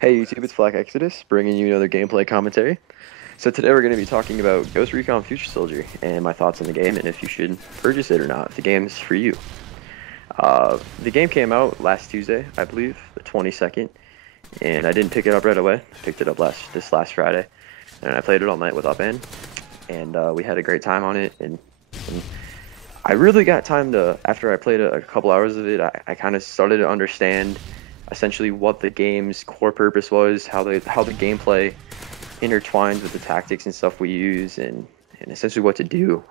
Hey YouTube, it's Flak bringing you another gameplay commentary. So today we're going to be talking about Ghost Recon Future Soldier and my thoughts on the game and if you should purchase it or not, if the game's for you. The game came out last Tuesday, I believe, the 22nd, and I didn't pick it up right away. I picked it up this last Friday, and I played it all night with Upend, and we had a great time on it, and I really got time to, after I played a couple hours of it, I kind of started to understand essentially what the game's core purpose was, how the gameplay intertwines with the tactics and stuff we use, and essentially what to do.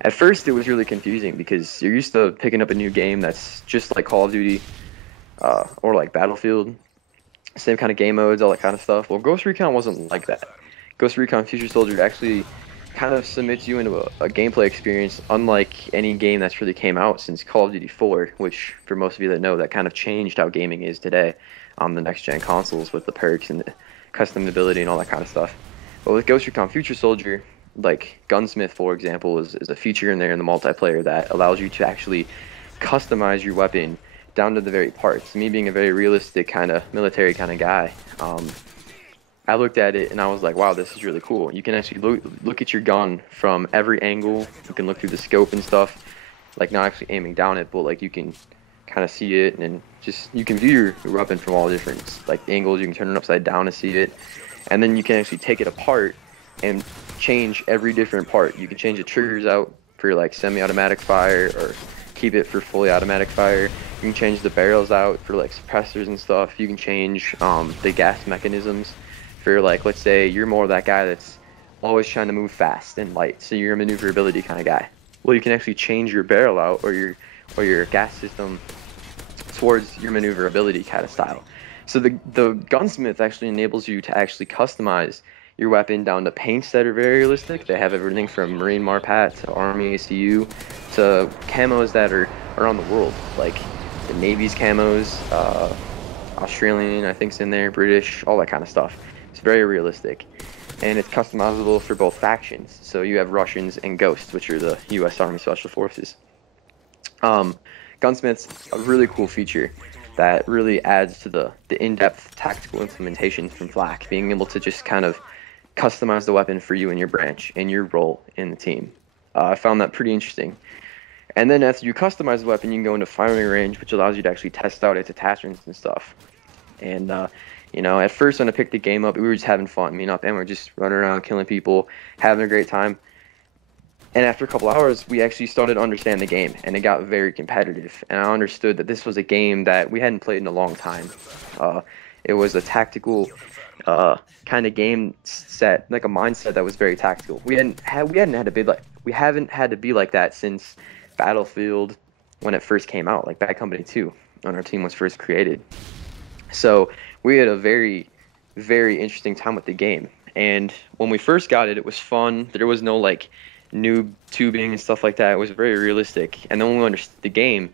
At first, it was really confusing because you're used to picking up a new game that's just like Call of Duty or like Battlefield, same kind of game modes, all that kind of stuff. Well, Ghost Recon wasn't like that. Ghost Recon Future Soldier actually kind of submits you into a gameplay experience unlike any game that's really came out since Call of Duty 4, which for most of you that know, that kind of changed how gaming is today on the next gen consoles with the perks and the customability and all that kind of stuff. But with Ghost Recon Future Soldier, like Gunsmith, for example, is a feature in there in the multiplayer that allows you to actually customize your weapon down to the very parts. Me being a very realistic kind of military kind of guy, I looked at it and I was like, wow, this is really cool. You can actually look at your gun from every angle. You can look through the scope and stuff, like not actually aiming down it, but like you can kind of see it, and just you can view your weapon from all different like angles. You can turn it upside down to see it, and then you can actually take it apart and change every different part. You can change the triggers out for like semi-automatic fire or keep it for fully automatic fire. You can change the barrels out for like suppressors and stuff. You can change the gas mechanisms for like, let's say you're more that guy that's always trying to move fast and light, so you're a maneuverability kind of guy. Well, you can actually change your barrel out or your gas system towards your maneuverability kind of style. So the gunsmith actually enables you to actually customize your weapon down to paints that are very realistic. They have everything from Marine Marpat to Army ACU to camos that are around the world, like the Navy's camos, Australian, I think's in there, British, all that kind of stuff. It's very realistic, and it's customizable for both factions. So you have Russians and Ghosts, which are the U.S. Army Special Forces. Gunsmith's a really cool feature that really adds to the in-depth tactical implementation from Flak, being able to just kind of customize the weapon for you and your branch and your role in the team. I found that pretty interesting. And then after you customize the weapon, you can go into firing range, which allows you to actually test out its attachments and stuff. And at first when I picked the game up, we were just having fun. Me and Up, and we're just running around killing people, having a great time. And after a couple hours, we actually started to understand the game, and it got very competitive. And I understood that this was a game that we hadn't played in a long time. It was a tactical kind of game set, like a mindset that was very tactical. We haven't had to be like that since Battlefield when it first came out, like Bad Company 2, when our team was first created. So we had a very, very interesting time with the game. And when we first got it, it was fun. There was no like noob tubing and stuff like that. It was very realistic. And then when we understood the game,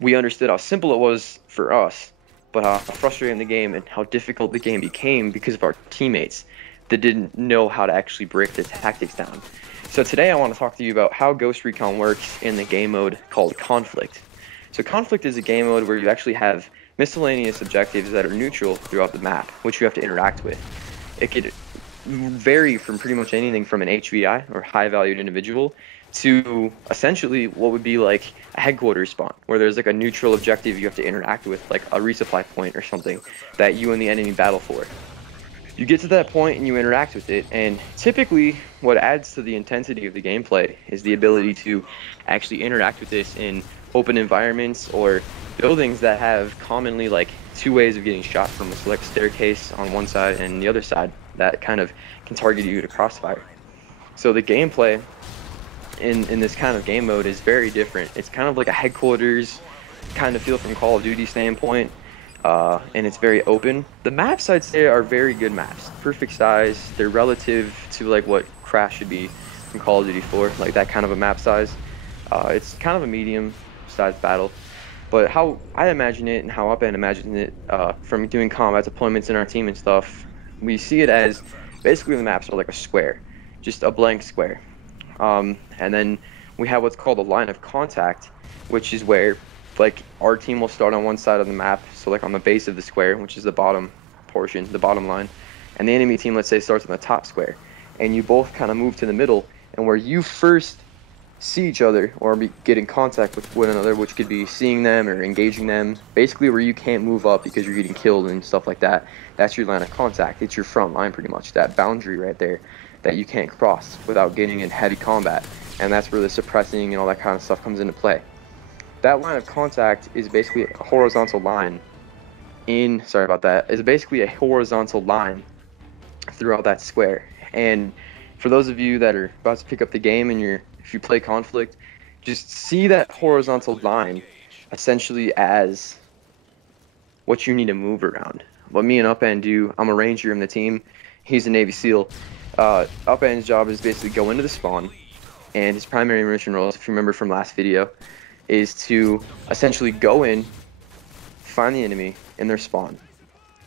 we understood how simple it was for us, but how frustrating the game and how difficult the game became because of our teammates that didn't know how to actually break the tactics down. So today I want to talk to you about how Ghost Recon works in the game mode called Conflict. So Conflict is a game mode where you actually have miscellaneous objectives that are neutral throughout the map, which you have to interact with. It could vary from pretty much anything from an HVI, or high valued individual, to essentially what would be like a headquarters spawn, where there's like a neutral objective you have to interact with, like a resupply point or something that you and the enemy battle for. You get to that point and you interact with it, and typically what adds to the intensity of the gameplay is the ability to actually interact with this in open environments or buildings that have commonly like two ways of getting shot from, a select staircase on one side and the other side that kind of can target you to crossfire. So the gameplay in this kind of game mode is very different. It's kind of like a headquarters kind of feel from Call of Duty standpoint, and it's very open. The maps, I'd say, are very good maps, perfect size. They're relative to like what Crash should be from Call of Duty 4, like that kind of a map size. It's kind of a medium-sized battle, but how I imagine it and how Upend imagines it from doing combat deployments in our team and stuff, we see it as basically the maps are like a square, just a blank square. And then we have what's called a line of contact, which is where like our team will start on one side of the map, so like on the base of the square, which is the bottom portion, the bottom line, and the enemy team, let's say, starts on the top square, and you both kind of move to the middle, and where you first see each other or get in contact with one another, which could be seeing them or engaging them, basically where you can't move up because you're getting killed and stuff like that, that's your line of contact. It's your front line, pretty much, that boundary right there that you can't cross without getting in heavy combat, and that's where the suppressing and all that kind of stuff comes into play. That line of contact is basically a horizontal line is basically a horizontal line throughout that square. And for those of you that are about to pick up the game and if you play Conflict, just see that horizontal line essentially as what you need to move around. What me and Upend do, I'm a ranger in the team, he's a Navy SEAL. Upend's job is basically go into the spawn, and his primary mission roles, if you remember from last video, is to essentially go in, find the enemy in their spawn,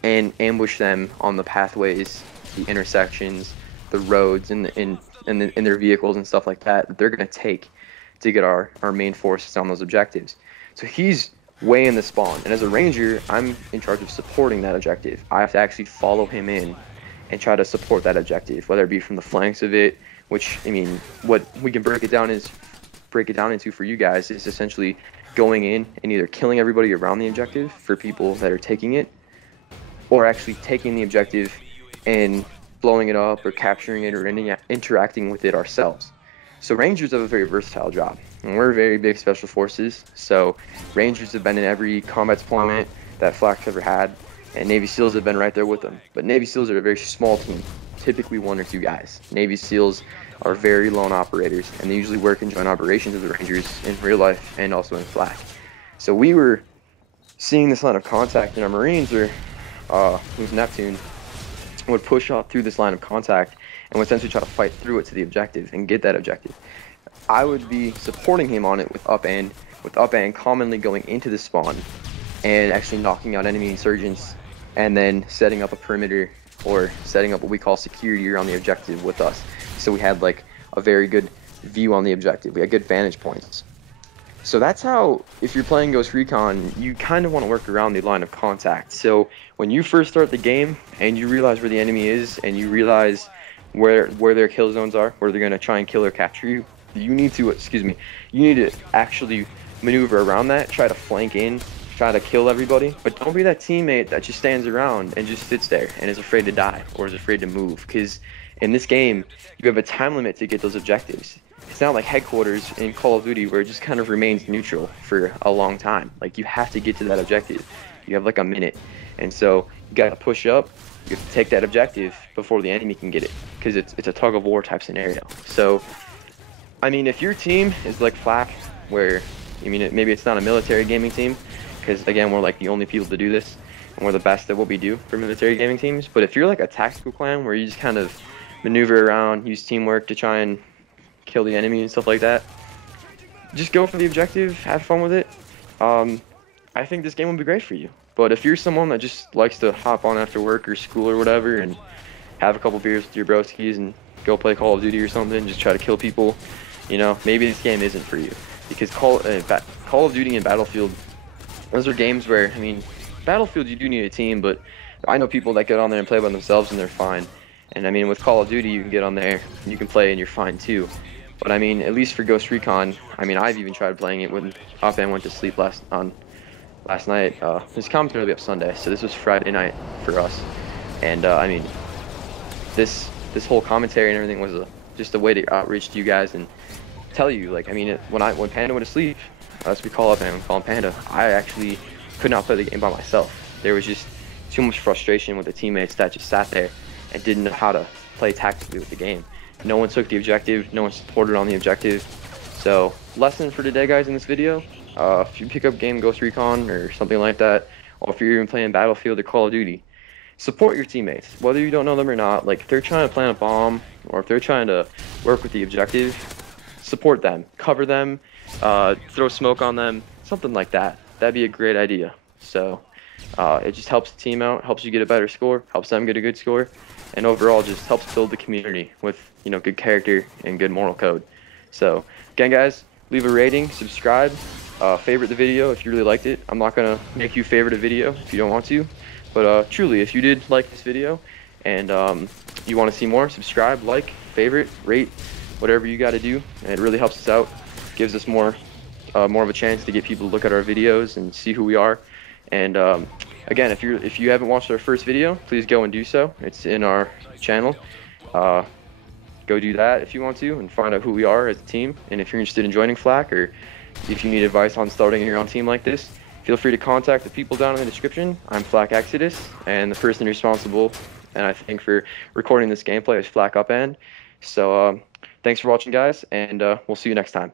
and ambush them on the pathways, the intersections, the roads, and in their vehicles and stuff like that they're going to take to get our main forces on those objectives. So he's way in the spawn, and as a ranger, I'm in charge of supporting that objective. I have to actually follow him in and try to support that objective, whether it be from the flanks of it, which, I mean, what we can break it down into for you guys is essentially going in and either killing everybody around the objective for people that are taking it, or actually taking the objective and blowing it up or capturing it or interacting with it ourselves. So Rangers have a very versatile job, and we're very big special forces, so Rangers have been in every combat deployment that Flak's ever had, and Navy SEALs have been right there with them. But Navy SEALs are a very small team, typically 1 or 2 guys. Navy SEALs are very lone operators, and they usually work in joint operations with the Rangers in real life and also in Flak. So we were seeing this line of contact, and our Marines, who's Neptune, would push off through this line of contact and would essentially try to fight through it to the objective and get that objective. I would be supporting him on it with Upend commonly going into the spawn and actually knocking out enemy insurgents, and then setting up a perimeter or setting up what we call security around the objective with us. So we had like a very good view on the objective. We had good vantage points. So that's how, if you're playing Ghost Recon, you kind of want to work around the line of contact. So when you first start the game and you realize where the enemy is and you realize where their kill zones are, where they're going to try and kill or capture you, you need to actually maneuver around that, try to flank in, try to kill everybody, but don't be that teammate that just stands around and just sits there and is afraid to die or is afraid to move, because in this game you have a time limit to get those objectives. It's not like headquarters in Call of Duty where it just kind of remains neutral for a long time. Like, you have to get to that objective. You have like a minute, and so you got to push up. You have to take that objective before the enemy can get it, because it's a tug of war type scenario. So I mean, if your team is like Flak, where, I mean, maybe it's not a military gaming team, because again, we're like the only people to do this, and we're the best at what we do for military gaming teams. But if you're like a tactical clan where you just kind of maneuver around, use teamwork to try and kill the enemy and stuff like that, just go for the objective, have fun with it. I think this game will be great for you. But if you're someone that just likes to hop on after work or school or whatever and have a couple beers with your broskies and go play Call of Duty or something, just try to kill people, you know, maybe this game isn't for you. Because Call of Duty and Battlefield, those are games where, I mean, Battlefield you do need a team, but I know people that get on there and play by themselves and they're fine. And I mean, with Call of Duty, you can get on there, you can play, and you're fine too. But I mean, at least for Ghost Recon, I mean, I've even tried playing it when Upend went to sleep last night. His commentary will be up Sunday, so this was Friday night for us. And I mean, this whole commentary and everything was just a way to outreach to you guys and tell you, like, I mean, when Panda went to sleep, as we call Upend, we call him Panda, I actually could not play the game by myself. There was just too much frustration with the teammates that just sat there and didn't know how to play tactically with the game. No one took the objective, no one supported on the objective. So, lesson for today, guys, in this video, if you pick up game Ghost Recon or something like that, or if you're even playing Battlefield or Call of Duty, support your teammates, whether you don't know them or not. Like, if they're trying to plant a bomb, or if they're trying to work with the objective, support them, cover them, throw smoke on them, something like that. That'd be a great idea. So, it just helps the team out, helps you get a better score, helps them get a good score, and overall just helps build the community with, you know, good character and good moral code. So, again, guys, leave a rating, subscribe, favorite the video if you really liked it. I'm not going to make you favorite a video if you don't want to. But truly, if you did like this video and you want to see more, subscribe, like, favorite, rate, whatever you got to do. And it really helps us out, gives us more of a chance to get people to look at our videos and see who we are. And again, if you haven't watched our first video, please go and do so. It's in our channel. Go do that if you want to and find out who we are as a team. And if you're interested in joining Flak, or if you need advice on starting your own team like this, feel free to contact the people down in the description. I'm Flak Exodus, and the person responsible, and I think, for recording this gameplay is Flak Upend. So thanks for watching, guys, and we'll see you next time.